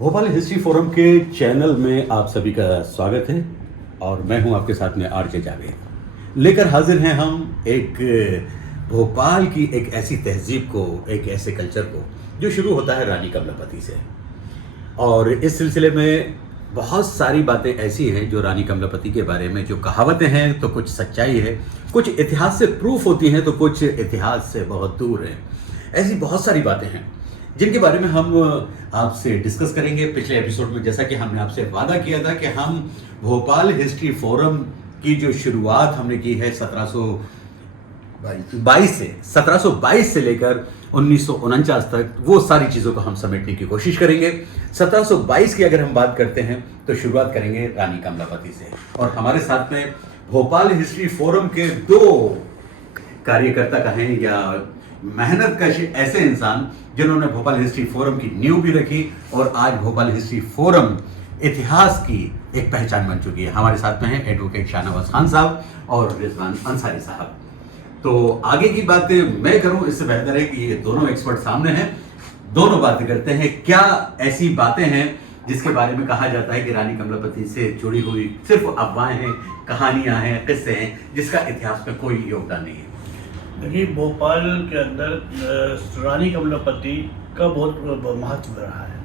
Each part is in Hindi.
भोपाल हिस्ट्री फोरम के चैनल में आप सभी का स्वागत है और मैं हूं आपके साथ में आरजे जावेद। लेकर हाजिर हैं हम एक भोपाल की एक ऐसी तहजीब को, एक ऐसे कल्चर को जो शुरू होता है रानी कमलापति से। और इस सिलसिले में बहुत सारी बातें ऐसी हैं जो रानी कमलापति के बारे में जो कहावतें हैं तो कुछ सच्चाई है, कुछ इतिहास से प्रूफ होती हैं तो कुछ इतिहास से बहुत दूर हैं। ऐसी बहुत सारी बातें हैं जिनके बारे में हम आपसे डिस्कस करेंगे। पिछले एपिसोड में जैसा कि हमने आपसे वादा किया था कि हम भोपाल हिस्ट्री फोरम की जो शुरुआत हमने की है 1722 से लेकर 1949 तक, वो सारी चीज़ों को हम समेटने की कोशिश करेंगे। 1722 की अगर हम बात करते हैं तो शुरुआत करेंगे रानी कमलापति से। और हमारे साथ में भोपाल हिस्ट्री फोरम के दो कार्यकर्ता कहें या मेहनत कश ऐसे इंसान जिन्होंने भोपाल हिस्ट्री फोरम की नींव भी रखी और आज भोपाल हिस्ट्री फोरम इतिहास की एक पहचान बन चुकी है। हमारे साथ में हैं एडवोकेट शाहनवाज खान साहब और रिजवान अंसारी साहब। तो आगे की बातें मैं करूं इससे बेहतर है कि ये दोनों एक्सपर्ट सामने हैं, दोनों बातें करते हैं। क्या ऐसी बातें हैं जिसके बारे में कहा जाता है कि रानी कमलापति से जुड़ी हुई सिर्फ अफवाहें हैं, कहानियां हैं, किस्से हैं, जिसका इतिहास में कोई योगदान नहीं है। देखिए, भोपाल के अंदर रानी कमलापति का बहुत महत्व रहा है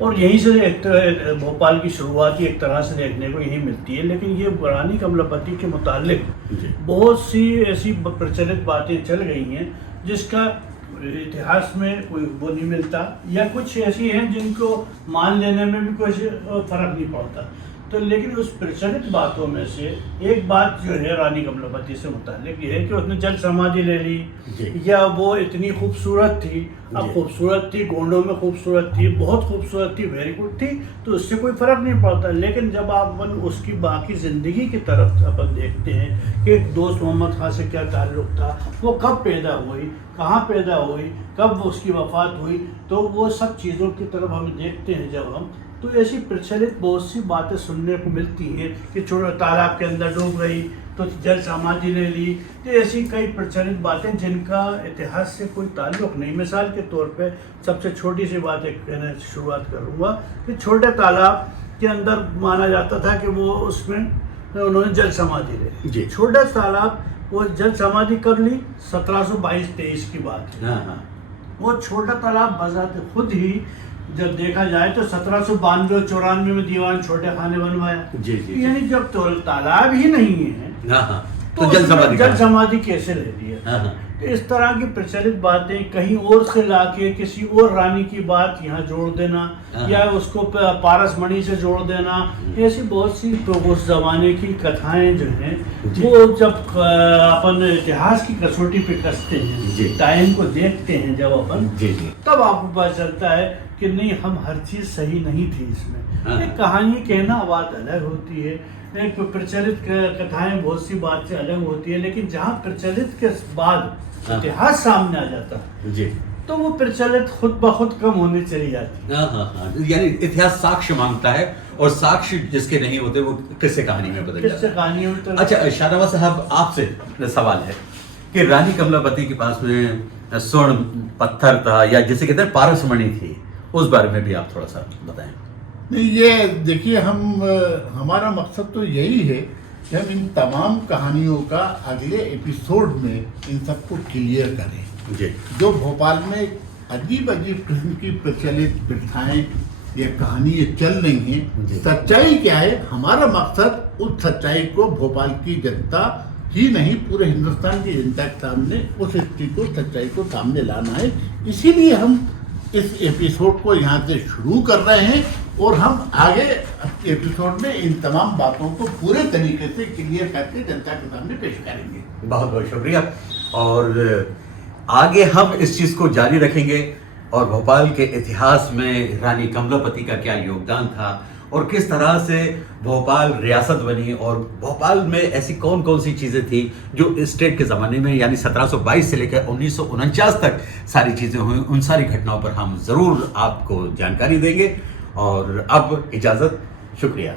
और यहीं से भोपाल की शुरुआत एक तरह से देखने को यही मिलती है। लेकिन ये रानी कमलापति के मुतालिक बहुत सी ऐसी प्रचलित बातें चल गई हैं जिसका इतिहास में कोई वो नहीं मिलता, या कुछ ऐसी हैं जिनको मान लेने में भी कोई फर्क नहीं पड़ता। तो लेकिन उस प्रचलित बातों में से एक बात जो है रानी कमलापति से मुतालिक ये है कि उसने जल समाधि ले ली, या वो इतनी खूबसूरत थी। अब खूबसूरत थी, गोंडों में खूबसूरत थी, बहुत खूबसूरत थी, वेरी गुड थी, तो उससे कोई फ़र्क नहीं पड़ता। लेकिन जब अपन उसकी बाकी ज़िंदगी की तरफ अपन देखते हैं कि दोस्त मोहम्मद खां से क्या ताल्लुक़ था, वो कब पैदा हुई, कहाँ पैदा हुई, कब उसकी वफ़ात हुई, तो वो सब चीज़ों की तरफ हम देखते हैं जब हम, तो ऐसी प्रचलित बहुत सी बातें सुनने को मिलती हैं कि छोटे तालाब के अंदर डूब गई तो जल समाधि ले ली। तो ऐसी कई प्रचलित बातें जिनका इतिहास से कोई ताल्लुक़ नहीं। मिसाल के तौर पे सबसे छोटी सी बात एक कहने से शुरुआत करूँगा कि छोटे तालाब के अंदर माना जाता था कि वो उसमें उन्होंने जल समाधि ले ली। छोटा तालाब वो जल समाधि कर ली 1722-23 की बात है। वो छोटा तालाब बजाते खुद ही जब देखा जाए तो 1792-94 में दीवान छोटे खाने बनवाया। यानी जब तो तालाब ही नहीं है तो जल समाधि कैसे ले लिया। तो इस तरह की प्रचलित बातें कहीं और से लाके किसी और रानी की बात यहाँ जोड़ देना या उसको पारसमणि से जोड़ देना, ऐसी बहुत सी तो उस जमाने की कथाएं जो हैं वो जब अपन इतिहास की कसौटी पे कसते हैं, टाइम को देखते हैं जब अपन, तब आपको पता चलता है कि नहीं, हम हर चीज़ सही नहीं थी इसमें। एक कहानी कहना बात अलग होती है, एक प्रचलित कथाएं बहुत सी बात से अलग होती है। लेकिन जहाँ प्रचलित के बाद इतिहास सामने आ जाता है तो वो प्रचलित खुद ब खुद कम होने चली जाती है। यानी इतिहास साक्ष्य मांगता है और साक्ष्य जिसके नहीं होते वो किस्से कहानी में बदल जाता है। अच्छा शाहनवाज साहब, आपसे सवाल है कि रानी कमलापति के पास में स्वर्ण पत्थर था या जिसे कहते हैं पारसमणि थी, उस बारे में भी आप थोड़ा सा बताएं। नहीं, ये देखिए, हमारा मकसद तो यही है कि हम इन तमाम कहानियों का अगले एपिसोड में इन सबको क्लियर करें। जो भोपाल में अजीब अजीब किस्म की प्रचलित प्रथाएं या कहानियाँ चल रही हैं, सच्चाई क्या है। हमारा मकसद उस सच्चाई को भोपाल की जनता ही नहीं, पूरे हिंदुस्तान की जनता के सामने उस स्थिति को, सच्चाई को सामने लाना है। इसीलिए हम इस एपिसोड को यहाँ से शुरू कर रहे हैं और हम आगे एपिसोड में इन तमाम बातों को पूरे तरीके से क्लियर करके जनता के सामने पेश करेंगे। बहुत बहुत शुक्रिया। और आगे हम इस चीज़ को जारी रखेंगे और भोपाल के इतिहास में रानी कमलापति का क्या योगदान था और किस तरह से भोपाल रियासत बनी और भोपाल में ऐसी कौन कौन सी चीज़ें थी जो स्टेट के ज़माने में यानी 1722 से लेकर 1949 तक सारी चीज़ें हुई, उन सारी घटनाओं पर हम ज़रूर आपको जानकारी देंगे। और अब इजाज़त, शुक्रिया।